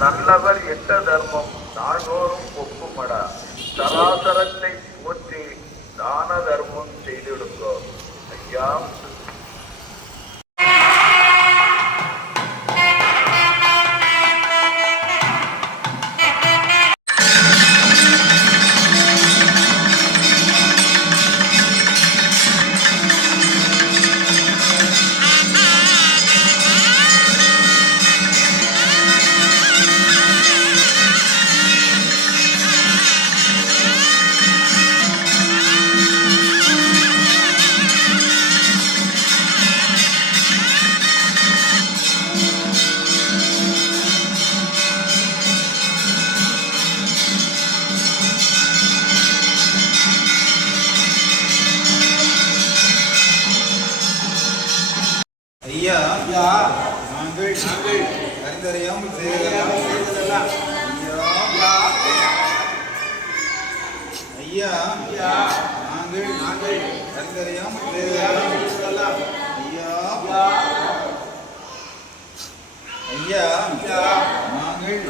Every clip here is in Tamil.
நல்லவர் எட்ட தர்மம் நாள்தோறும் ஒப்புமடா. சராசரத்தை போற்றி தான தர்மம் செய்திடுங்கோ. ஐயா ஐயா நாங்கள் அறிந்தறியாமல் செய்ததெல்லாம் ஐயா நாங்கள் அறிந்தறியாமல் செய்ததெல்லாம் ஐயா நாங்கள்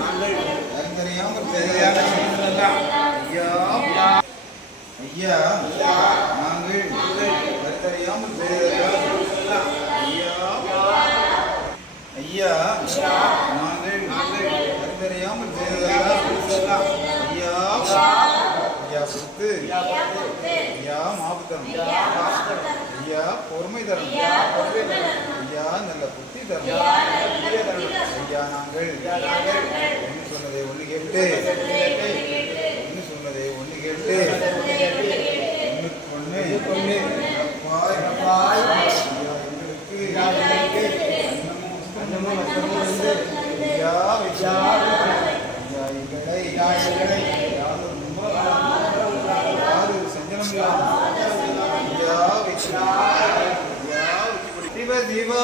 அறிந்தறியாமல் செய்ததெல்லாம் ஐயா நாங்கள் அறிந்தறியாமல் செய்ததெல்லாம் ஐயா நாங்கள் அறிந்தறியாமல் செய்ததெல்லாம் ஐயா சொத்து ஐயா மாபுத்தரம் ஐயா பொறுமை தரம் ஐயா நல்ல புத்தி தரம் ஐயா நாங்கள் ஒன்று சொன்னதை ஒன்று கேட்டு ஒன்று எங்களுக்கு சிவ சிவா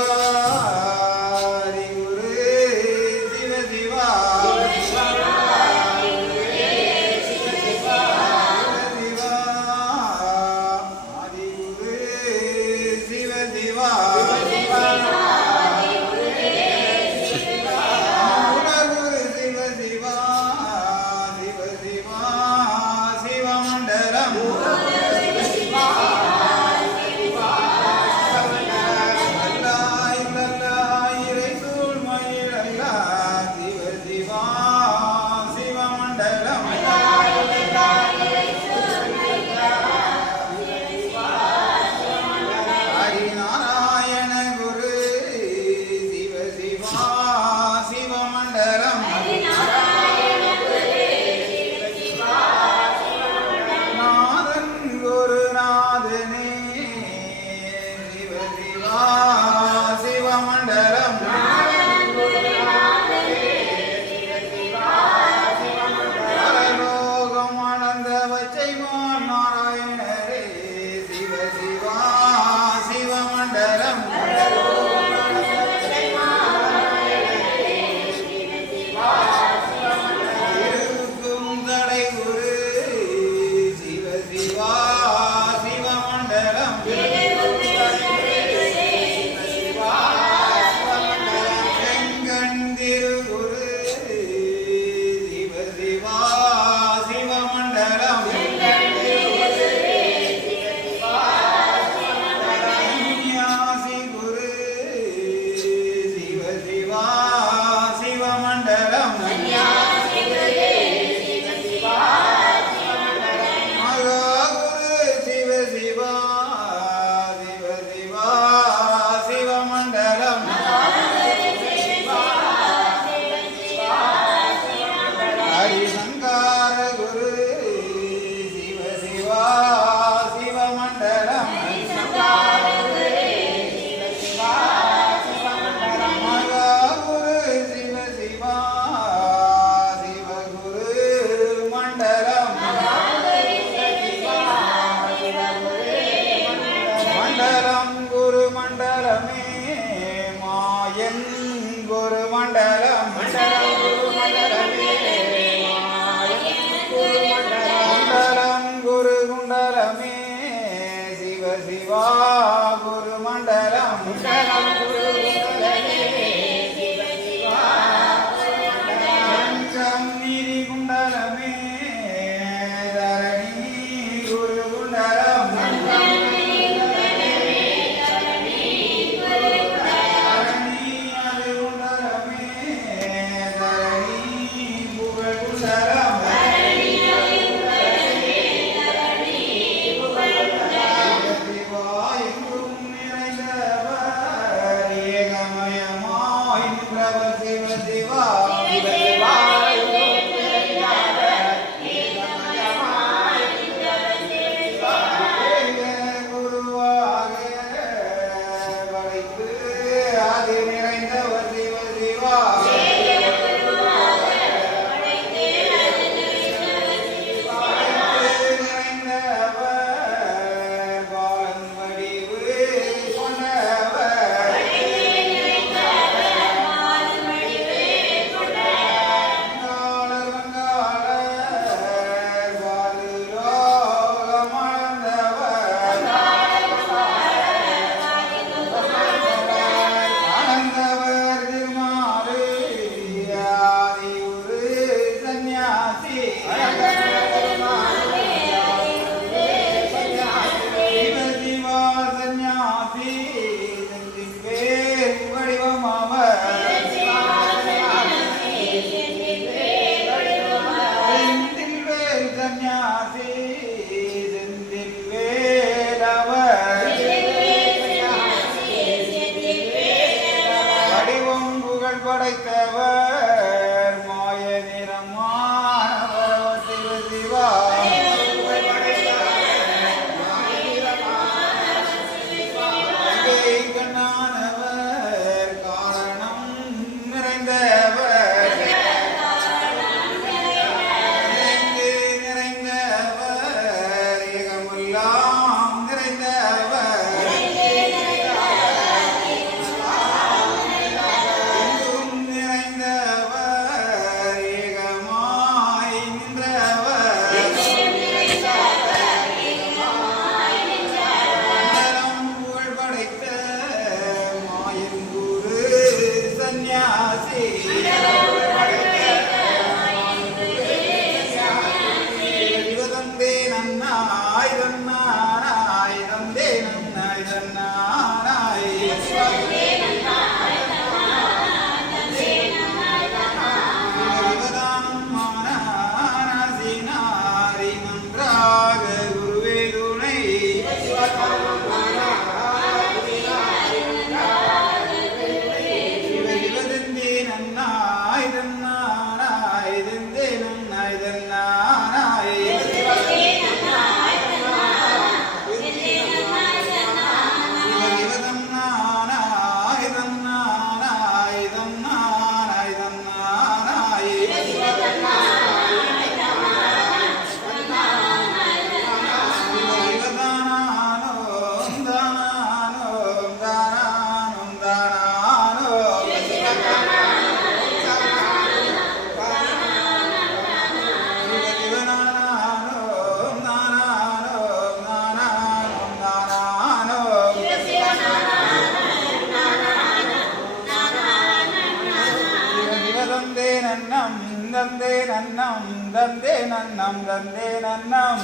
தந்தே நன்னம் தந்தே நன்னம் தந்தே நன்னம் தந்தே நன்னம்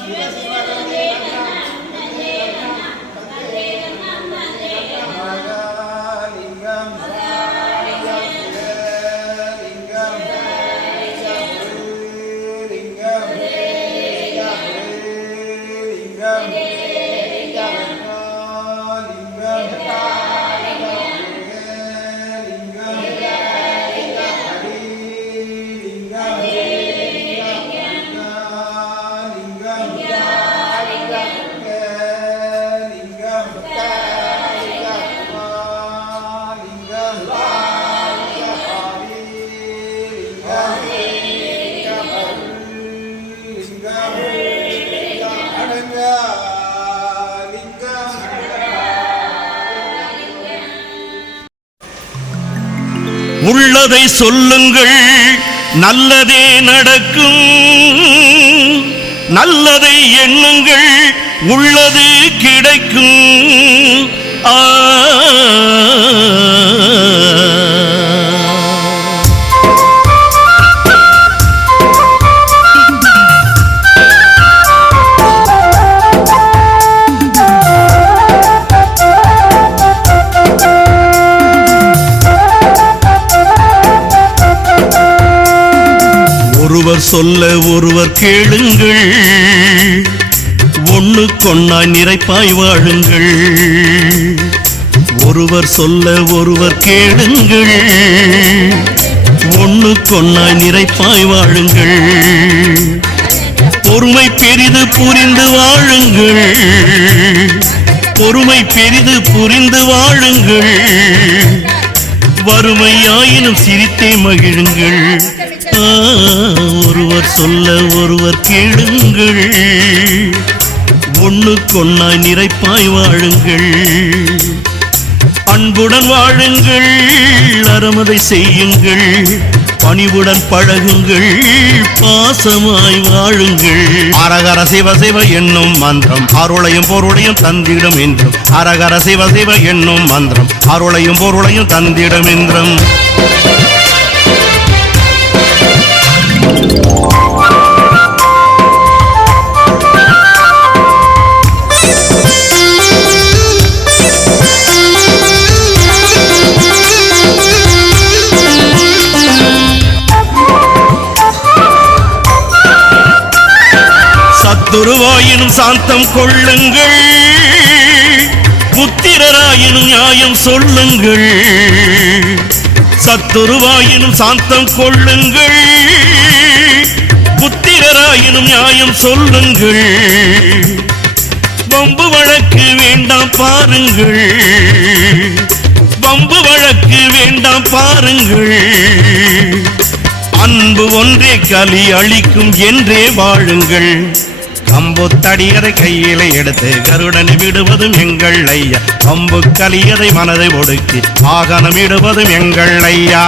மகாலிங்கம் லிங்கம் லிங்கம் லிங்கம் உள்ளதை சொல்லுங்கள், நல்லதே நடக்கும். நல்லதை எண்ணுங்கள், உள்ளது கிடைக்கும். ஒருவர் சொல்ல ஒருவர் கேளுங்கள், ஒண்ணுக்கொன்னாய் நிறைப்பாய் வாழுங்கள். ஒருவர் சொல்ல ஒருவர் கேளுங்கள், ஒண்ணுக்கொன்னாய் நிறைப்பாய் வாழுங்கள். பொறுமை பெரிது புரிந்து வாழுங்கள், பொறுமை பெரிது புரிந்து வாழுங்கள். வறுமையாயினும் சிரித்தே மகிழுங்கள். ஒருவர் சொல்ல ஒருவர் கேளுங்கள், ஒண்ணுக்கொன்னாய் நிறைப்பாய் வாழுங்கள். அன்புடன் வாழுங்கள், அறமதை செய்யுங்கள். பணிவுடன் பழகுங்கள், பாசமாய் வாழுங்கள். அரகர சிவ சிவ என்னும் மந்திரம் அருளையும் பொருளையும் தந்திடும் என்றும். அரகர சிவ சிவ என்னும் மந்திரம் அருளையும் பொருளையும் தந்திடும் என்றும். சத்துருவாயினும் சாந்தம் கொள்ளுங்கள், புத்திரராயினும் நியாயம் சொல்லுங்கள். சத்துருவாயினும் சாந்தம் கொள்ளுங்கள், புத்திரராயினும் நியாயம் சொல்லுங்கள். வம்பு வழக்கு வேண்டாம் பாருங்கள், வம்பு வழக்கு வேண்டாம் பாருங்கள். அன்பு ஒன்றே கலி அளிக்கும் என்றே வாழுங்கள். கம்புத்தடியதை கையிலே எடுத்து கருடனை விடுவதும் எங்கள் ஐயா. கம்பு கலியதை மனதை ஒடுக்கி வாகனம் விடுவதும் எங்கள் ஐயா.